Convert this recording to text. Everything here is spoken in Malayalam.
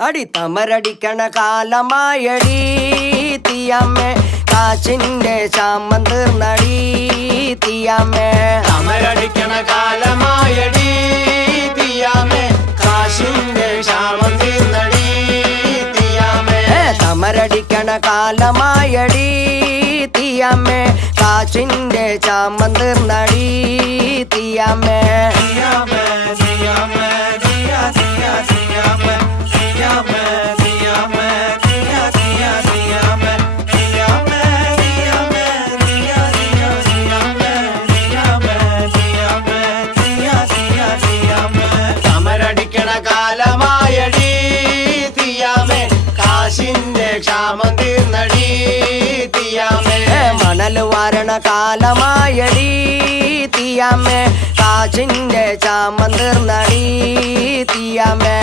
അടി തമരടിക്കണ കാലമായടി തീയമ്മേ കാശിന്റെ ശാമം തീർന്നടി തീയമ്മേ തമരടിക്കണ കാലമായടി തീയമ്മേ കാശിന്റെ ശാമം തീർന്നടി തീയമ്മേ തമരടിക്കണ കാലമായടി തീയമ്മേ കാശിന്റെ ശാമം തീർന്നടി തീയമ്മേ തീയമ്മേ തീയമ്മേ തീയ തീയ തീയമ്മേ തീയമ്മേ തീയമ്മേ തീയ തീയ തീയമ്മേ തീയമ്മേ തീയമ്മേ തീയ തീയ തീയമ്മേ തീയമ്മേ തീയമ്മേ തീയ തീയ തീയമ്മേ തമരടിക്കണ കാലമായടി തീയമ്മേ കാശിന്റെ ക്ഷാമം തീർന്നടി തീയമ്മേ മണൽ വാരണ കാലമായടി തീയമ്മേ കാശിന്റെ ശാമം തീർന്നടി തീയമ്മേ